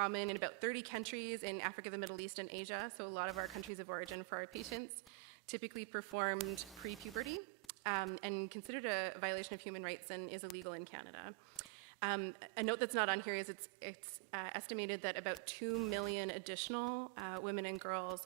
common in about 30 countries in Africa, the Middle East, and Asia, so a lot of our countries of origin for our patients, typically performed pre-puberty, and considered a violation of human rights and is illegal in Canada. A note that's not on here is it's estimated that about 2 million additional women and girls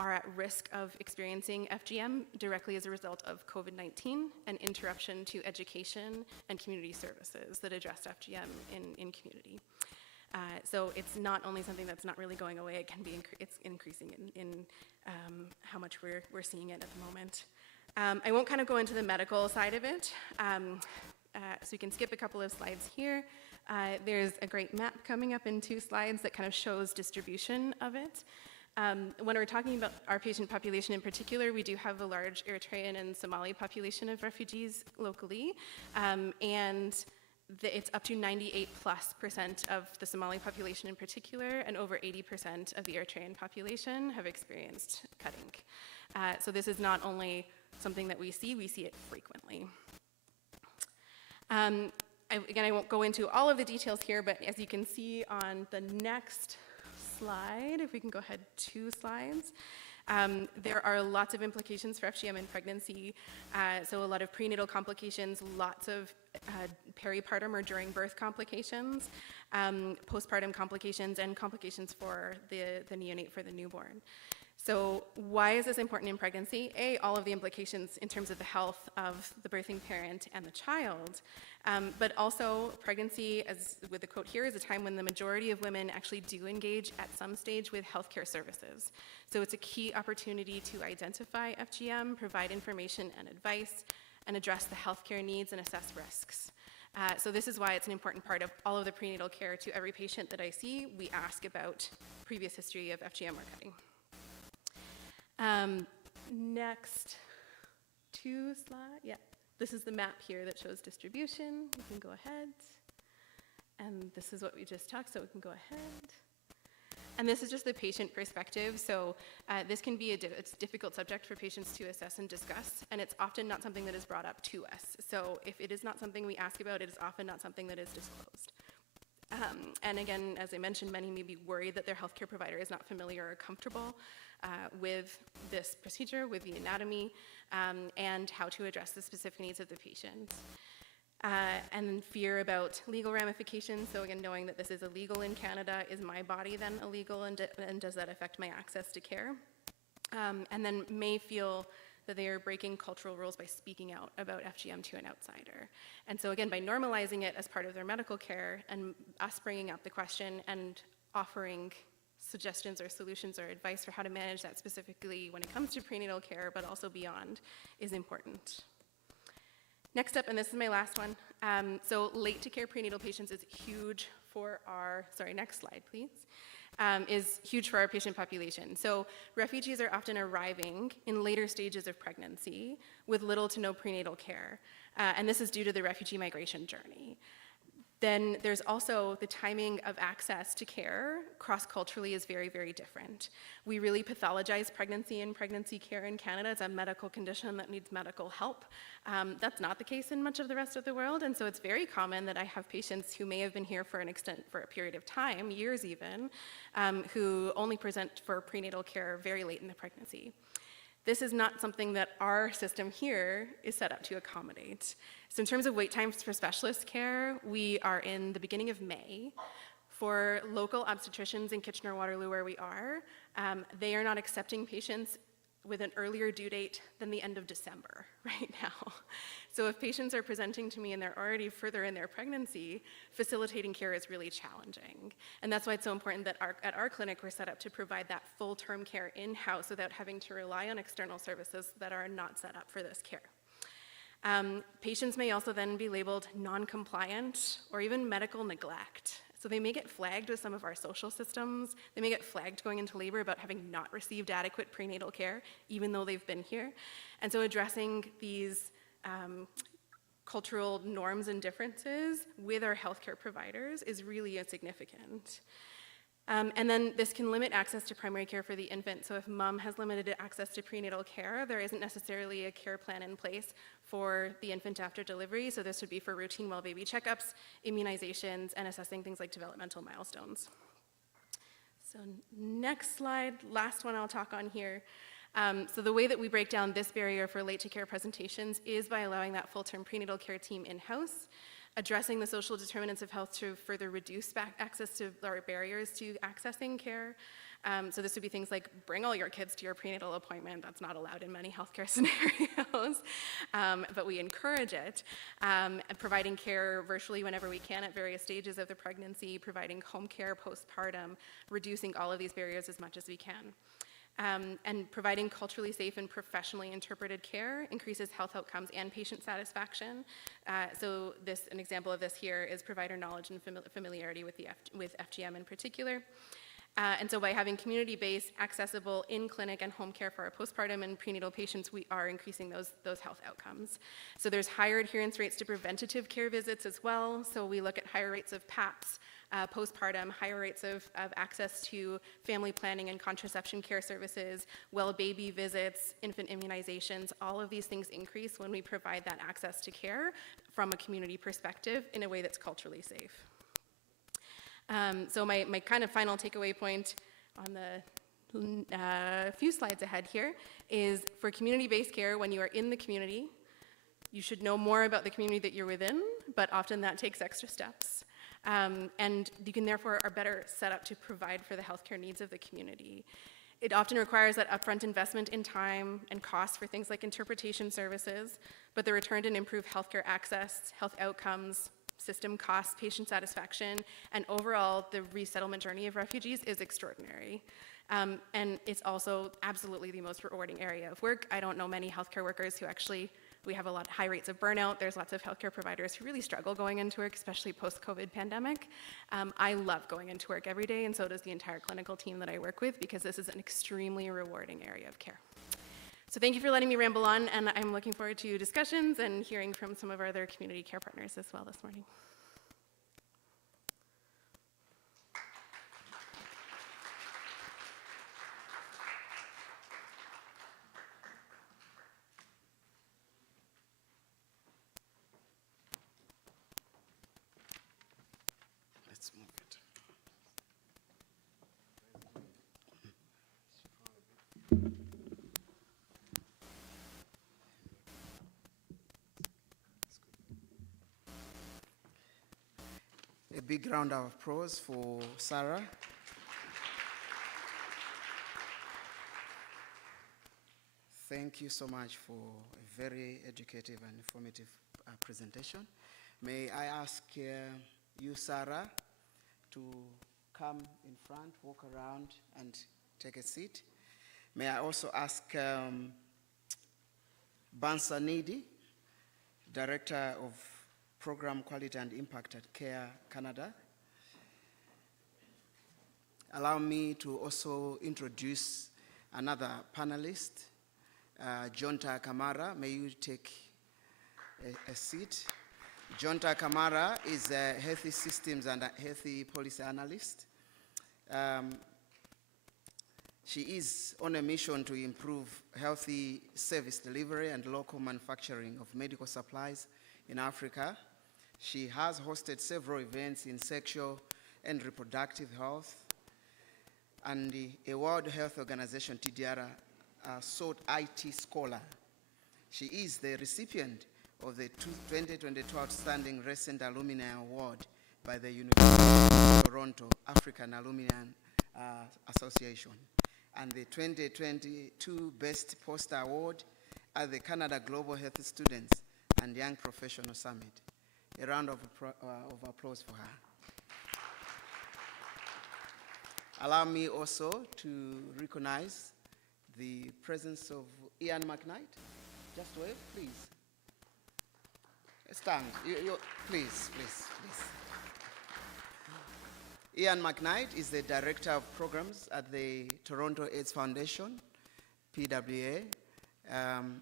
are at risk of experiencing FGM directly as a result of COVID-19 and interruption to education and community services that address FGM in community. So it's not only something that's not really going away, it can be it's increasing in how much we're seeing it at the moment. I won't kind of go into the medical side of it, so you can skip a couple of slides here. There's a great map coming up in 2 slides that kind of shows distribution of it. When we're talking about our patient population in particular, we do have a large Eritrean and Somali population of refugees locally, and it's up to 98+% of the Somali population in particular, and over 80% of the Eritrean population have experienced cutting. So this is not only something that we see it frequently. Again, I won't go into all of the details here, but as you can see on the next slide, if we can go ahead 2 slides, there are lots of implications for FGM in pregnancy. So a lot of prenatal complications, lots of peripartum or during birth complications, postpartum complications, and complications for the neonate, for the newborn. So why is this important in pregnancy? All of the implications in terms of the health of the birthing parent and the child, but also pregnancy, as with the quote here, is a time when the majority of women actually do engage at some stage with healthcare services. So it's a key opportunity to identify FGM, provide information and advice, and address the healthcare needs and assess risks. So this is why it's an important part of all of the prenatal care. To every patient that I see, we ask about previous history of FGM or cutting. Next 2 slides, yeah. This is the map here that shows distribution. You can go ahead. And this is what we just talked, so we can go ahead. And this is just the patient perspective. So this can be a difficult subject for patients to assess and discuss, and it's often not something that is brought up to us. So if it is not something we ask about, it is often not something that is disclosed. And again, as I mentioned, many may be worried that their healthcare provider is not familiar or comfortable with this procedure, with the anatomy, and how to address the specific needs of the patient. And fear about legal ramifications. So again, knowing that this is illegal in Canada, is my body then illegal, and does that affect my access to care? And then may feel that they are breaking cultural rules by speaking out about FGM to an outsider. And so again, by normalizing it as part of their medical care and us bringing up the question and offering suggestions or solutions or advice for how to manage that specifically when it comes to prenatal care, but also beyond, is important. Next up, and this is my last one, so late to care prenatal patients is huge for our, next slide please, is huge for our patient population. So refugees are often arriving in later stages of pregnancy with little to no prenatal care, and this is due to the refugee migration journey. Then there's also the timing of access to care cross-culturally is very, very different. We really pathologize pregnancy and pregnancy care in Canada. It's a medical condition that needs medical help. That's not the case in much of the rest of the world, and so it's very common that I have patients who may have been here for a period of time, years even, who only present for prenatal care very late in the pregnancy. This is not something that our system here is set up to accommodate. So in terms of wait times for specialist care, we are in the beginning of May. For local obstetricians in Kitchener-Waterloo where we are, they are not accepting patients with an earlier due date than the end of December right now. So if patients are presenting to me and they're already further in their pregnancy, facilitating care is really challenging. And that's why it's so important that at our clinic we're set up to provide that full-term care in-house without having to rely on external services that are not set up for this care. Patients may also then be labeled non-compliant or even medical neglect. So they may get flagged with some of our social systems. They may get flagged going into labor about having not received adequate prenatal care, even though they've been here. And so addressing these cultural norms and differences with our healthcare providers is really significant. And then this can limit access to primary care for the infant. So if mom has limited access to prenatal care, there isn't necessarily a care plan in place for the infant after delivery. So this would be for routine well baby checkups, immunizations, and assessing things like developmental milestones. So next slide, last one I'll talk on here. So the way that we break down this barrier for late to care presentations is by allowing that full-term prenatal care team in-house, addressing the social determinants of health to further reduce access to, or barriers to accessing care. So this would be things like bring all your kids to your prenatal appointment. That's not allowed in many healthcare scenarios, but we encourage it. And providing care virtually whenever we can at various stages of the pregnancy, providing home care postpartum, reducing all of these barriers as much as we can. And providing culturally safe and professionally interpreted care increases health outcomes and patient satisfaction. So an example of this here is provider knowledge and familiarity with FGM in particular. And so by having community-based, accessible, in-clinic and home care for our postpartum and prenatal patients, we are increasing those health outcomes. So there's higher adherence rates to preventative care visits as well. So we look at higher rates of PAPs, postpartum, higher rates of access to family planning and contraception care services, well baby visits, infant immunizations. All of these things increase when we provide that access to care from a community perspective in a way that's culturally safe. So my kind of final takeaway point on the few slides ahead here is for community-based care, when you are in the community, you should know more about the community that you're within, but often that takes extra steps. And you can therefore are better set up to provide for the healthcare needs of the community. It often requires that upfront investment in time and cost for things like interpretation services, but the return to improve healthcare access, health outcomes, system costs, patient satisfaction, and overall the resettlement journey of refugees is extraordinary. And it's also absolutely the most rewarding area of work. I don't know many healthcare workers who actually, we have high rates of burnout. There's lots of healthcare providers who really struggle going into work, especially post-COVID pandemic. I love going into work every day, and so does the entire clinical team that I work with, because this is an extremely rewarding area of care. So thank you for letting me ramble on, and I'm looking forward to discussions and hearing from some of our other community care partners as well this morning. Let's move it. A big round of applause for Sarah. Thank you so much for a very educative and informative presentation. May I ask you, Sarah, to come in front, walk around, and take a seat. May I also ask Bansa Needy, Director of Program Quality and Impact at Care Canada. Allow me to also introduce another panelist, Jonta Kamara. May you take a seat. Jonta Kamara is a healthy systems and a healthy policy analyst. She is on a mission to improve healthy service delivery and local manufacturing of medical supplies in Africa. She has hosted several events in sexual and reproductive health, and a World Health Organization, TDR, sought IT scholar. She is the recipient of the 2022 Outstanding Recent Alumni Award by the University of Toronto African Alumni Association, and the 2022 Best Poster Award at the Canada Global Health Students and Young Professional Summit. A round of applause for her. Allow me also to recognize the presence of Ian McKnight. Just wave, please. Stand, please. Ian McKnight is the Director of Programs at the Toronto AIDS Foundation, PWA.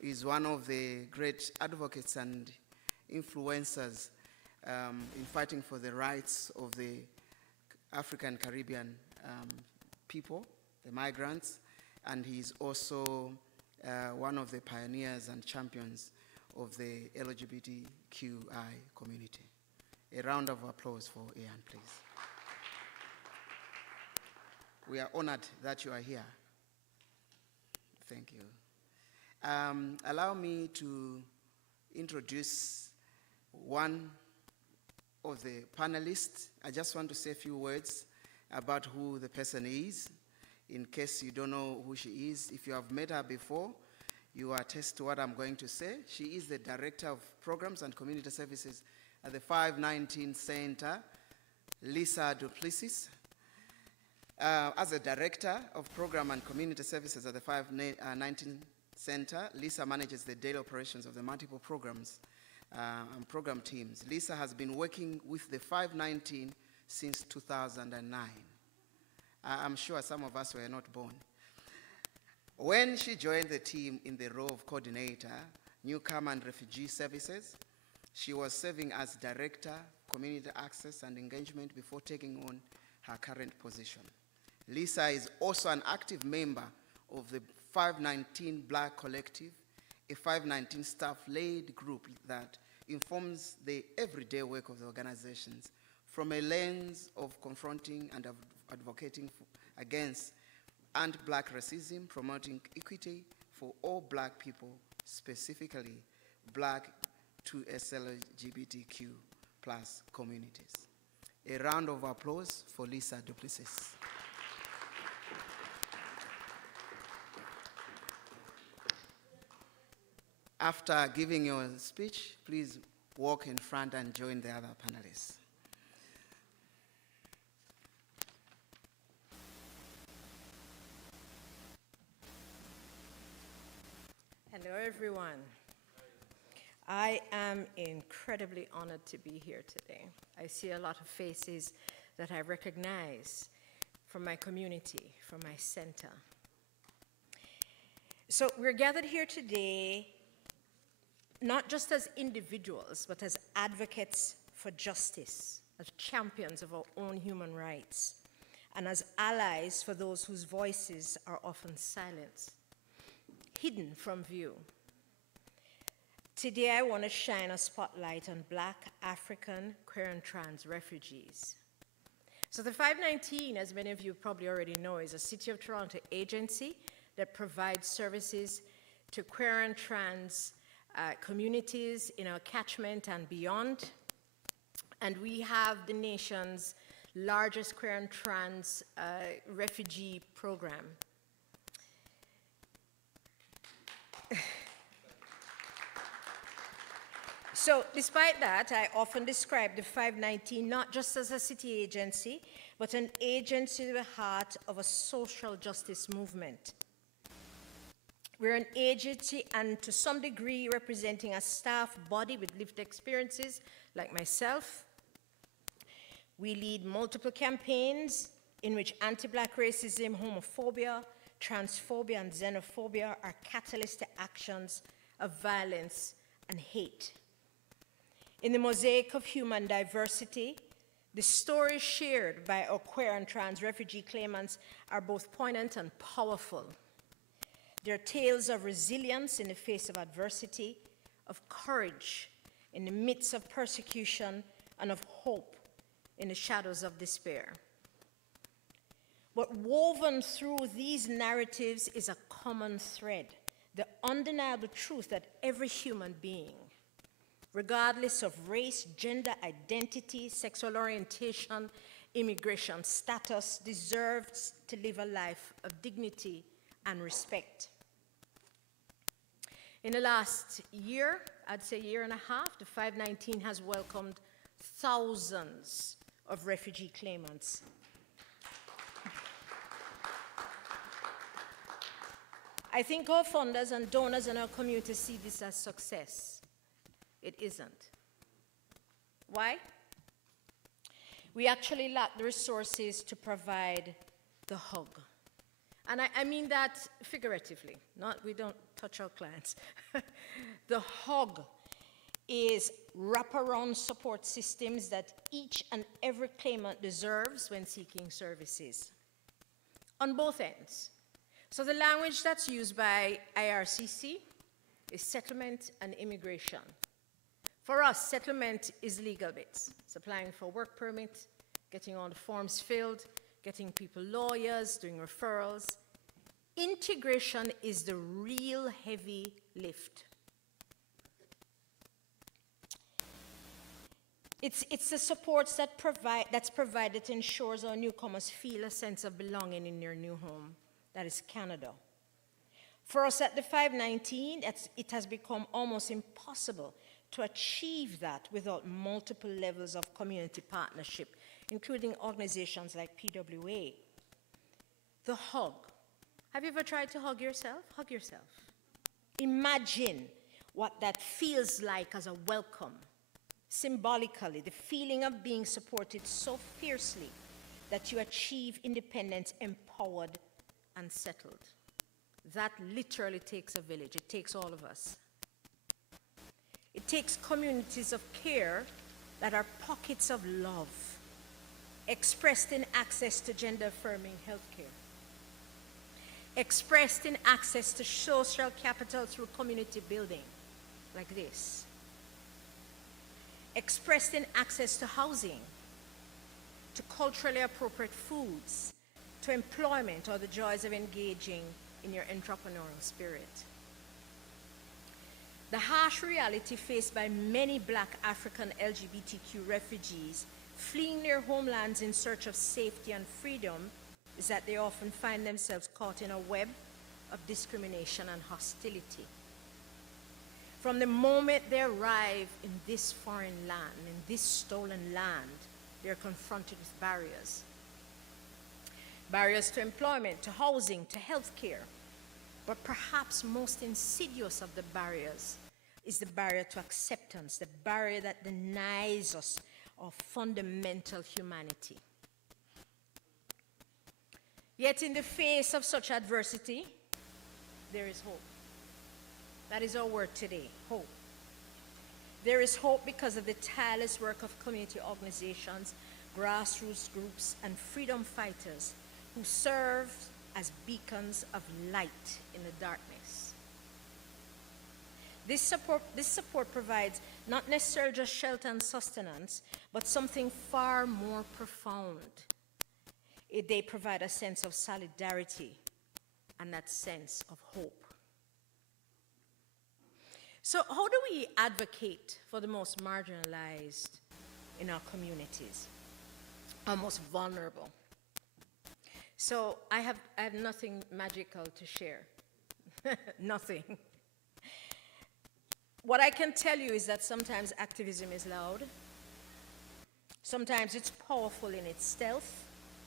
Is one of the great advocates and influencers in fighting for the rights of the African Caribbean people, the migrants, and he's also one of the pioneers and champions of the LGBTQI community. A round of applause for Ian, please. We are honored that you are here. Thank you. Allow me to introduce one of the panelists. I just want to say a few words about who the person is, in case you don't know who she is. If you have met her before, you attest to what I'm going to say. She is the Director of Programs and Community Services at the 519 Center, Lisa Duplessis. As a Director of Program and Community Services at the 519 Center, Lisa manages the daily operations of the multiple programs and program teams. Lisa has been working with the 519 since 2009. I'm sure some of us were not born. When she joined the team in the role of coordinator, Newcomer and Refugee Services, she was serving as Director, Community Access and Engagement before taking on her current position. Lisa is also an active member of the 519 Black Collective, a 519 staff-led group that informs the everyday work of the organizations from a lens of confronting and advocating against anti-Black racism, promoting equity for all Black people, specifically Black to LGBTQ plus communities. A round of applause for Lisa Duplessis. After giving your speech, please walk in front and join the other panelists. Hello, everyone. I am incredibly honored to be here today. I see a lot of faces that I recognize from my community, from my center. So we're gathered here today not just as individuals, but as advocates for justice, as champions of our own human rights, and as allies for those whose voices are often silenced, hidden from view. Today, I want to shine a spotlight on Black, African, queer, and trans refugees. So the 519, as many of you probably already know, is a City of Toronto agency that provides services to queer and trans communities in our catchment and beyond. And we have the nation's largest queer and trans refugee program. So despite that, I often describe the 519 not just as a city agency, but an agency at the heart of a social justice movement. We're an agency and to some degree representing a staff body with lived experiences like myself. We lead multiple campaigns in which anti-Black racism, homophobia, transphobia, and xenophobia are catalysts to actions of violence and hate. In the mosaic of human diversity, the stories shared by our queer and trans refugee claimants are both poignant and powerful. They're tales of resilience in the face of adversity, of courage in the midst of persecution, and of hope in the shadows of despair. But woven through these narratives is a common thread, the undeniable truth that every human being, regardless of race, gender identity, sexual orientation, immigration status, deserves to live a life of dignity and respect. In the last year, I'd say year and a half, the 519 has welcomed thousands of refugee claimants. I think our funders and donors in our community see this as success. It isn't. Why? We actually lack the resources to provide the hug. And I mean that figuratively, we don't touch our clients. The hug is wraparound support systems that each and every claimant deserves when seeking services, on both ends. So the language that's used by IRCC is settlement and immigration. For us, settlement is legal bits. It's applying for work permit, getting all the forms filled, getting people lawyers, doing referrals. Integration is the real heavy lift. It's the supports that's provided ensures our newcomers feel a sense of belonging in their new home. That is Canada. For us at the 519, it has become almost impossible to achieve that without multiple levels of community partnership, including organizations like PWA. The hug. Have you ever tried to hug yourself? Hug yourself. Imagine what that feels like as a welcome. Symbolically, the feeling of being supported so fiercely that you achieve independence, empowered, and settled. That literally takes a village. It takes all of us. It takes communities of care that are pockets of love, expressed in access to gender-affirming healthcare, expressed in access to social capital through community building, like this, expressed in access to housing, to culturally appropriate foods, to employment, or the joys of engaging in your entrepreneurial spirit. The harsh reality faced by many Black African LGBTQ refugees fleeing their homelands in search of safety and freedom is that they often find themselves caught in a web of discrimination and hostility. From the moment they arrive in this foreign land, in this stolen land, they're confronted with barriers. Barriers to employment, to housing, to health care. But perhaps most insidious of the barriers is the barrier to acceptance, the barrier that denies us our fundamental humanity. Yet in the face of such adversity, there is hope. That is our word today, hope. There is hope because of the tireless work of community organizations, grassroots groups, and freedom fighters who serve as beacons of light in the darkness. This support provides not necessarily just shelter and sustenance, but something far more profound. They provide a sense of solidarity and that sense of hope. So how do we advocate for the most marginalized in our communities, our most vulnerable? So I have nothing magical to share, nothing. What I can tell you is that sometimes activism is loud, sometimes it's powerful in its stealth,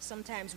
sometimes